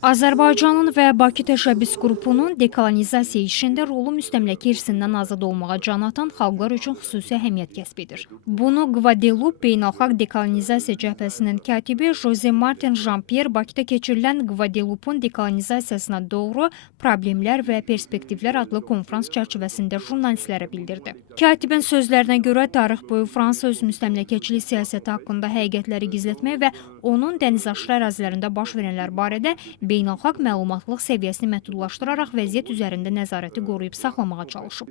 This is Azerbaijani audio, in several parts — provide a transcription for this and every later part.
Azərbaycanın və Bakı təşəbbüs qrupunun dekolonizasiya işində rolu müstəmləkə irsindən azad olmağa can atan xalqlar üçün xüsusi əhəmiyyət kəsb edir. Bunu Qvadelup Beynəlxalq Dekolonizasiya Cəbhəsinin katibi Jose Martin Jean-Pierre Bakıda keçirilən Qvadelupun dekolonizasiyasına doğru problemlər və perspektivlər adlı konfrans çərçivəsində jurnalistlərə bildirdi. Katibin sözlərinə görə tarix boyu Fransa öz müstəmləkəçilik siyasəti haqqında həqiqətləri gizlətmək və onun dənizaşırı ərazilərində baş verənlər barədə beynəlxalq məlumatlıq səviyyəsini məhdudlaşdıraraq vəziyyət üzərində nəzarəti qoruyub saxlamağa çalışıb.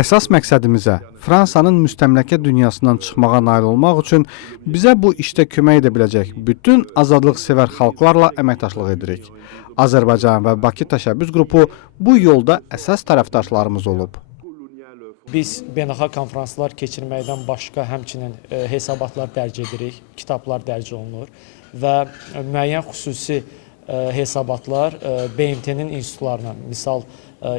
Əsas məqsədimizə Fransanın müstəmləkə dünyasından çıxmağa nail olmaq üçün bizə bu işdə kömək edə biləcək bütün azadlıq sevər xalqlarla əməkdaşlıq edirik. Azərbaycan və Bakı təşəbbüs qrupu bu yolda əsas tərəfdaşlarımız olub. Biz beynəlxalq konferanslar keçirməkdən başqa həmçinin hesabatlar dərc edirik, kitablar dərc olunur və müəyyən xüsusi hesabatlar BMT-nin institutlarına, misal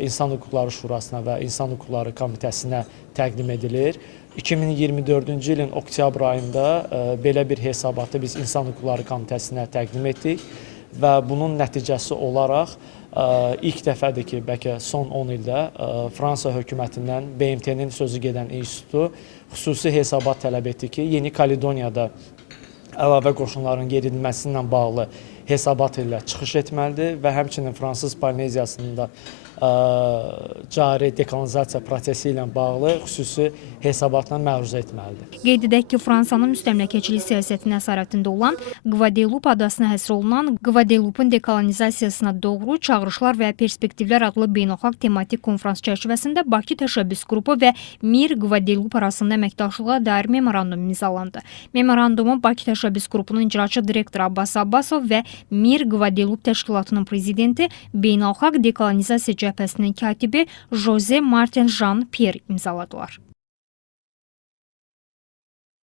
İnsan Hüquqları Şurasına və İnsan Hüquqları Komitəsinə təqdim edilir. 2024-cü ilin oktyabr ayında belə bir hesabatı biz İnsan Hüquqları Komitəsinə təqdim etdik və bunun nəticəsi olaraq ilk dəfədir ki, bəlkə son 10 ildə Fransa hökumətindən BMT-nin sözü gedən institutu xüsusi hesabat tələb etdi ki, Yeni Kaledoniyada əlavə qoşunların yeridilməsi ilə bağlı hesabat ilə çıxış etməlidir və həmçinin Fransız Polineziyasında cari dekolonizasiya prosesi ilə bağlı xüsusi hesabatla məruzə etməlidir. Qeyd edək ki, Fransanın müstəmləkəçilik siyasətinin əsarətində olan Qvadelup adasına həsr olunan Qvadelupun dekolonizasiyasına doğru çağırışlar və perspektivlər adlı beynəlxalq tematik konfrans çərçivəsində Bakı təşəbbüs qrupu və Mir Qvadelup arasında əməkdaşlığa dair memorandum imzalandı. Memorandumu Bakı təşəbbüs qrupunun icraçı direktoru Abbas Abbasov və Mir Qvadelup təşkilatının prezidenti Beynəlxalq Dekolonizasiya Cəbhəsinin katibi Jose Martin Jean-Pierre imzaladılar.